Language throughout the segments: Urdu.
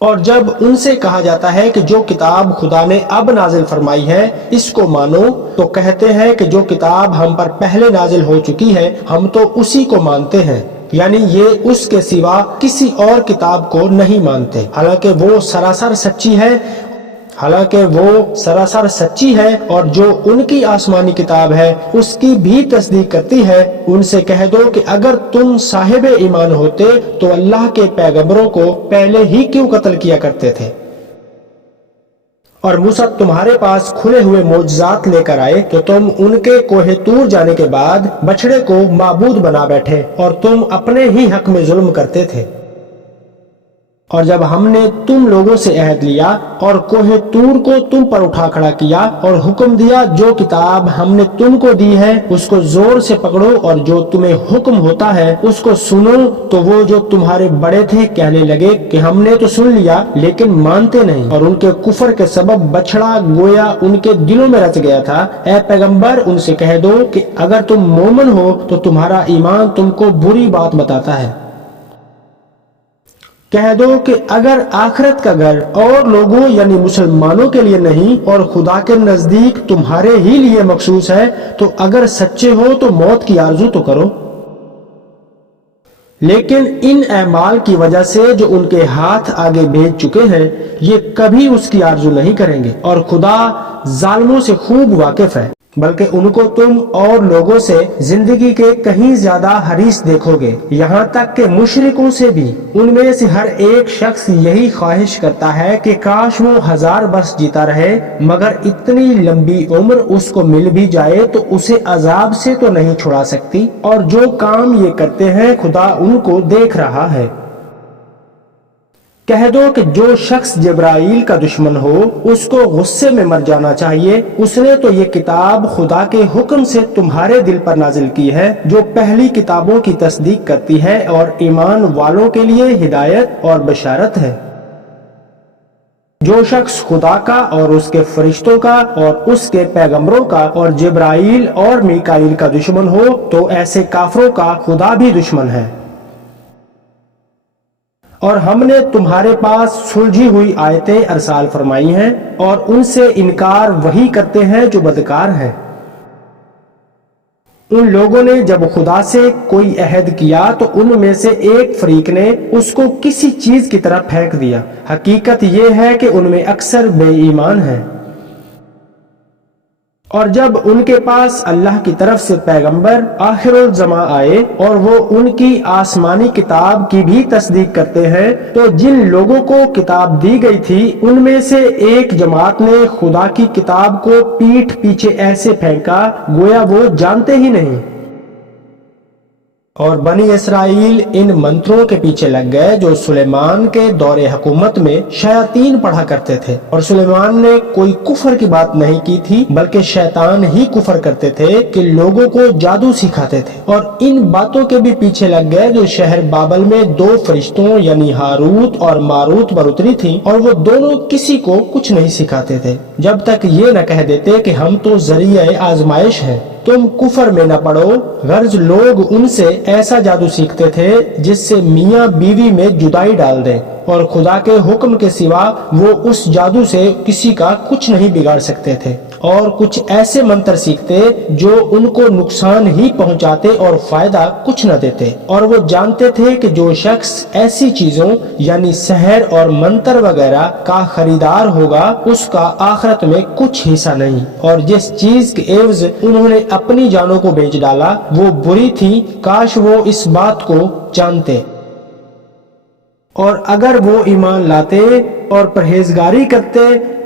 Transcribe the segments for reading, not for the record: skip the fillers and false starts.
اور جب ان سے کہا جاتا ہے کہ جو کتاب خدا نے اب نازل فرمائی ہے اس کو مانو، تو کہتے ہیں کہ جو کتاب ہم پر پہلے نازل ہو چکی ہے ہم تو اسی کو مانتے ہیں، یعنی یہ اس کے سوا کسی اور کتاب کو نہیں مانتے، حالانکہ وہ سراسر سچی ہے اور جو ان کی آسمانی کتاب ہے اس کی بھی تصدیق کرتی ہے۔ ان سے کہہ دو کہ اگر تم صاحب ایمان ہوتے تو اللہ کے پیغمبروں کو پہلے ہی کیوں قتل کیا کرتے تھے؟ اور موسیٰ تمہارے پاس کھلے ہوئے معجزات لے کر آئے تو تم ان کے کوہ طور جانے کے بعد بچڑے کو معبود بنا بیٹھے اور تم اپنے ہی حق میں ظلم کرتے تھے۔ اور جب ہم نے تم لوگوں سے عہد لیا اور کوہ طور کو تم پر اٹھا کھڑا کیا اور حکم دیا جو کتاب ہم نے تم کو دی ہے اس کو زور سے پکڑو اور جو تمہیں حکم ہوتا ہے اس کو سنو، تو وہ جو تمہارے بڑے تھے کہنے لگے کہ ہم نے تو سن لیا لیکن مانتے نہیں، اور ان کے کفر کے سبب بچڑا گویا ان کے دلوں میں رچ گیا تھا۔ اے پیغمبر ان سے کہہ دو کہ اگر تم مومن ہو تو تمہارا ایمان تم کو بری بات بتاتا ہے۔ کہہ دو کہ اگر آخرت کا گھر اور لوگوں یعنی مسلمانوں کے لیے نہیں اور خدا کے نزدیک تمہارے ہی لیے مخصوص ہے تو اگر سچے ہو تو موت کی آرزو تو کرو، لیکن ان اعمال کی وجہ سے جو ان کے ہاتھ آگے بھیج چکے ہیں یہ کبھی اس کی آرزو نہیں کریں گے، اور خدا ظالموں سے خوب واقف ہے، بلکہ ان کو تم اور لوگوں سے زندگی کے کہیں زیادہ حریص دیکھو گے، یہاں تک کہ مشرکوں سے بھی۔ ان میں سے ہر ایک شخص یہی خواہش کرتا ہے کہ کاش وہ 1000 برس جیتا رہے، مگر اتنی لمبی عمر اس کو مل بھی جائے تو اسے عذاب سے تو نہیں چھڑا سکتی، اور جو کام یہ کرتے ہیں خدا ان کو دیکھ رہا ہے۔ کہہ دو کہ جو شخص جبرائیل کا دشمن ہو اس کو غصے میں مر جانا چاہیے، اس نے تو یہ کتاب خدا کے حکم سے تمہارے دل پر نازل کی ہے جو پہلی کتابوں کی تصدیق کرتی ہے اور ایمان والوں کے لیے ہدایت اور بشارت ہے۔ جو شخص خدا کا اور اس کے فرشتوں کا اور اس کے پیغمبروں کا اور جبرائیل اور میکائیل کا دشمن ہو تو ایسے کافروں کا خدا بھی دشمن ہے۔ اور ہم نے تمہارے پاس سلجھی ہوئی آیتیں ارسال فرمائی ہیں اور ان سے انکار وہی کرتے ہیں جو بدکار ہیں۔ ان لوگوں نے جب خدا سے کوئی عہد کیا تو ان میں سے ایک فریق نے اس کو کسی چیز کی طرح پھینک دیا، حقیقت یہ ہے کہ ان میں اکثر بے ایمان ہیں۔ اور جب ان کے پاس اللہ کی طرف سے پیغمبر آخر الزماں آئے اور وہ ان کی آسمانی کتاب کی بھی تصدیق کرتے ہیں تو جن لوگوں کو کتاب دی گئی تھی ان میں سے ایک جماعت نے خدا کی کتاب کو پیٹھ پیچھے ایسے پھینکا گویا وہ جانتے ہی نہیں۔ اور بنی اسرائیل ان منتروں کے پیچھے لگ گئے جو سلیمان کے دور حکومت میں شیاطین پڑھا کرتے تھے، اور سلیمان نے کوئی کفر کی بات نہیں کی تھی بلکہ شیطان ہی کفر کرتے تھے کہ لوگوں کو جادو سکھاتے تھے۔ اور ان باتوں کے بھی پیچھے لگ گئے جو شہر بابل میں 2 فرشتوں یعنی ہاروت اور ماروت پر اتری تھی، اور وہ دونوں کسی کو کچھ نہیں سکھاتے تھے جب تک یہ نہ کہہ دیتے کہ ہم تو ذریعہ آزمائش ہیں، تم کفر میں نہ پڑو۔ غرض لوگ ان سے ایسا جادو سیکھتے تھے جس سے میاں بیوی میں جدائی ڈال دیں، اور خدا کے حکم کے سوا وہ اس جادو سے کسی کا کچھ نہیں بگاڑ سکتے تھے، اور کچھ ایسے منتر سیکھتے جو ان کو نقصان ہی پہنچاتے اور فائدہ کچھ نہ دیتے، اور وہ جانتے تھے کہ جو شخص ایسی چیزوں یعنی سحر اور منتر وغیرہ کا خریدار ہوگا اس کا آخرت میں کچھ حصہ نہیں، اور جس چیز کے عوض انہوں نے اپنی جانوں کو بیچ ڈالا وہ بری تھی، کاش وہ اس بات کو جانتے۔ اور اگر وہ ایمان لاتے اور پرہیزگاری کرتے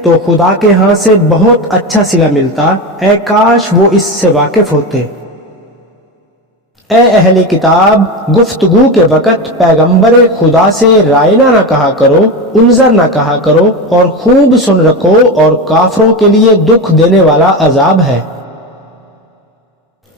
تو خدا کے ہاں سے بہت اچھا صلہ ملتا، اے کاش وہ اس سے واقف ہوتے۔ اے اہل کتاب، گفتگو کے وقت پیغمبر خدا سے رائنا نہ کہا کرو، انظر نہ کہا کرو، اور خوب سن رکھو، اور کافروں کے لیے دکھ دینے والا عذاب ہے۔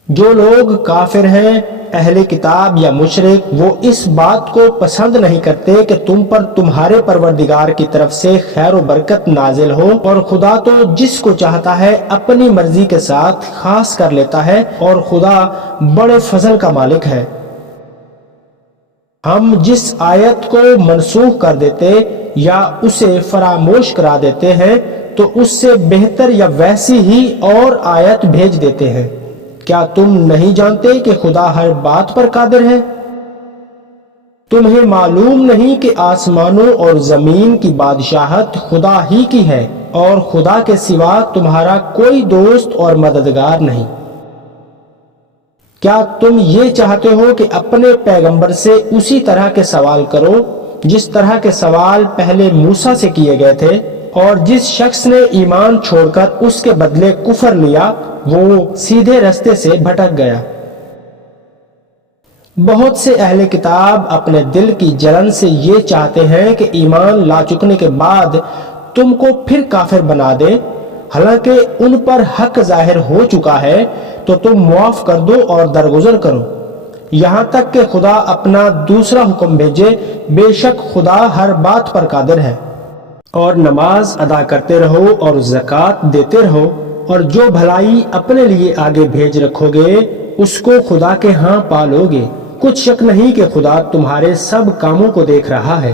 جو لوگ کافر ہیں، اہل کتاب یا مشرک، وہ اس بات کو پسند نہیں کرتے کہ تم پر تمہارے پروردگار کی طرف سے خیر و برکت نازل ہو، اور خدا تو جس کو چاہتا ہے اپنی مرضی کے ساتھ خاص کر لیتا ہے، اور خدا بڑے فضل کا مالک ہے۔ ہم جس آیت کو منسوخ کر دیتے یا اسے فراموش کرا دیتے ہیں تو اس سے بہتر یا ویسی ہی اور آیت بھیج دیتے ہیں۔ کیا تم نہیں جانتے کہ خدا ہر بات پر قادر ہے؟ تمہیں معلوم نہیں کہ آسمانوں اور زمین کی بادشاہت خدا ہی کی ہے اور خدا کے سوا تمہارا کوئی دوست اور مددگار نہیں۔ کیا تم یہ چاہتے ہو کہ اپنے پیغمبر سے اسی طرح کے سوال کرو جس طرح کے سوال پہلے موسیٰ سے کیے گئے تھے، اور جس شخص نے ایمان چھوڑ کر اس کے بدلے کفر لیا وہ سیدھے رستے سے بھٹک گیا۔ بہت سے اہل کتاب اپنے دل کی جلن سے یہ چاہتے ہیں کہ ایمان لا چکنے کے بعد تم کو پھر کافر بنا دے، حالانکہ ان پر حق ظاہر ہو چکا ہے تو تم معاف کر دو اور درگزر کرو، یہاں تک کہ خدا اپنا دوسرا حکم بھیجے۔ بے شک خدا ہر بات پر قادر ہے۔ اور نماز ادا کرتے رہو اور زکوٰۃ دیتے رہو، اور جو بھلائی اپنے لیے آگے بھیج رکھو گے اس کو خدا کے ہاں پالو گے۔ کچھ شک نہیں کہ خدا تمہارے سب کاموں کو دیکھ رہا ہے۔